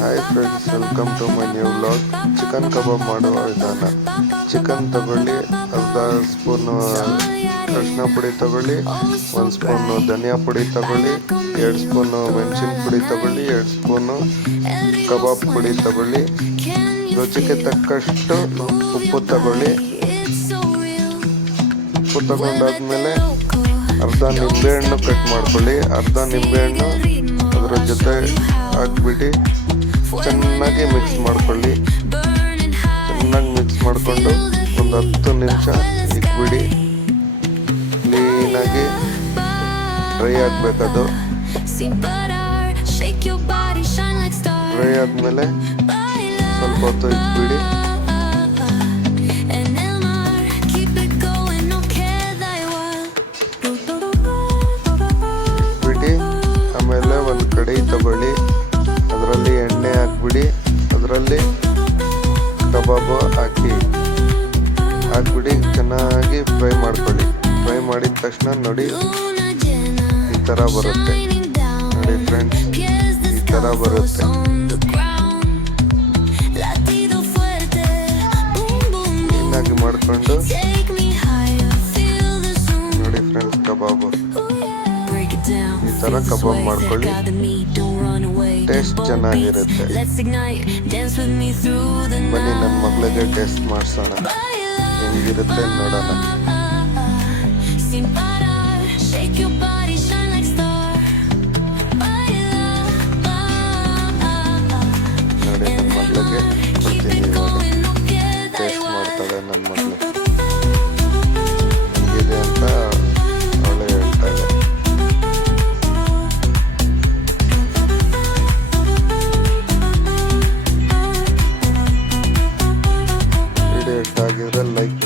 Hi friends, welcome to my new vlog. Chicken kebab ಮಾಡುವ ವಿಧಾನ. Chicken ತಗೊಳ್ಳಿ, ಅರ್ಧ ಸ್ಪೂನು ಅರಿಶಿನ ಪುಡಿ ತಗೊಳ್ಳಿ, 1 ಸ್ಪೂನು ಧನಿಯಾ ಪುಡಿ ತಗೊಳ್ಳಿ, 2 ಸ್ಪೂನು ಮೆಣಸಿನ ಪುಡಿ ತಗೊಳ್ಳಿ, 2 ಸ್ಪೂನು ಕಬಾಬ್ ಪುಡಿ ತಗೊಳ್ಳಿ, ರುಚಿಗೆ ತಕ್ಕಷ್ಟು ಉಪ್ಪು ತಗೊಳ್ಳಿ. ಉಪ್ಪು ತಗೊಂಡಾದ್ಮೇಲೆ ಅರ್ಧ ನಿಂಬೆಹಣ್ಣು ಕಟ್ ಮಾಡ್ಕೊಳ್ಳಿ. ಅರ್ಧ ನಿಂಬೆಹಣ್ಣು ಅದರ ಜೊತೆ ಹಾಕ್ಬಿಟ್ಟು ಚೆನ್ನಾಗಿ ಮಿಕ್ಸ್ ಮಾಡ್ಕೊಳ್ಳಿ. ಚೆನ್ನಾಗಿ ಮಿಕ್ಸ್ ಮಾಡಿಕೊಂಡು ಒಂದು 10 ನಿಮಿಷ ಇಕ್ಬಿಡಿ. ಕ್ಲೀನಾಗಿ ಡ್ರೈ ಆಗಬೇಕದು. ಡ್ರೈ ಆದಮೇಲೆ ಸ್ವಲ್ಪ ಹೊತ್ತು ಇಕ್ಬಿಡಿ. ಆಮೇಲೆ ಒಂದು ಕಡಾಯಿ ತಗೊಳ್ಳಿ, ಅದರಲ್ಲಿ ಎಣ್ಣೆ ಹಾಕ್ಬಿಡಿ. ಅದರಲ್ಲಿ ಕಬಾಬು ಹಾಕ್ಬಿಡಿ, ಚೆನ್ನಾಗಿ ಫ್ರೈ ಮಾಡ್ಕೊಳ್ಳಿ. ಫ್ರೈ ಮಾಡಿದ ತಕ್ಷಣ ನೋಡಿ ಈ ಥರ ಬರುತ್ತೆ. ನೋಡಿ ಫ್ರೆಂಡ್ಸ್, ಈ ಥರ ಬರುತ್ತೆ. ಕ್ಲೀನಾಗಿ ಮಾಡಿಕೊಂಡು ನೋಡಿ ಫ್ರೆಂಡ್ಸ್, ಕಬಾಬು ಈ ಥರ ಕಬಾಬ್ ಮಾಡ್ಕೊಳ್ಳಿ. ಟೇಸ್ಟ್ ಚೆನ್ನಾಗಿರುತ್ತೆ. ಬನ್ನಿ ನನ್ನ ಮಗಳಿಗೆ ಟೇಸ್ಟ್ ಮಾಡಿಸೋಣ, ಹೆಂಗಿರುತ್ತೆ ನೋಡೋಣ. ನೋಡಿ, ನನ್ನ ಮಗಳಿಗೆ ಕೊಡ್ತೀನಿ ಇವಾಗ. ಟೇಸ್ಟ್ ಮಾಡ್ತಾಳೆ ನನ್ನ ಮಗಳು, ಹೆಂಗಿದೆ ಅಂತ ಅವಳು ಹೇಳ್ತಾಳೆ. ವಿಡಿಯೋ ಇಷ್ಟ ಆಗಿದ್ರೆ ಲೈಕ್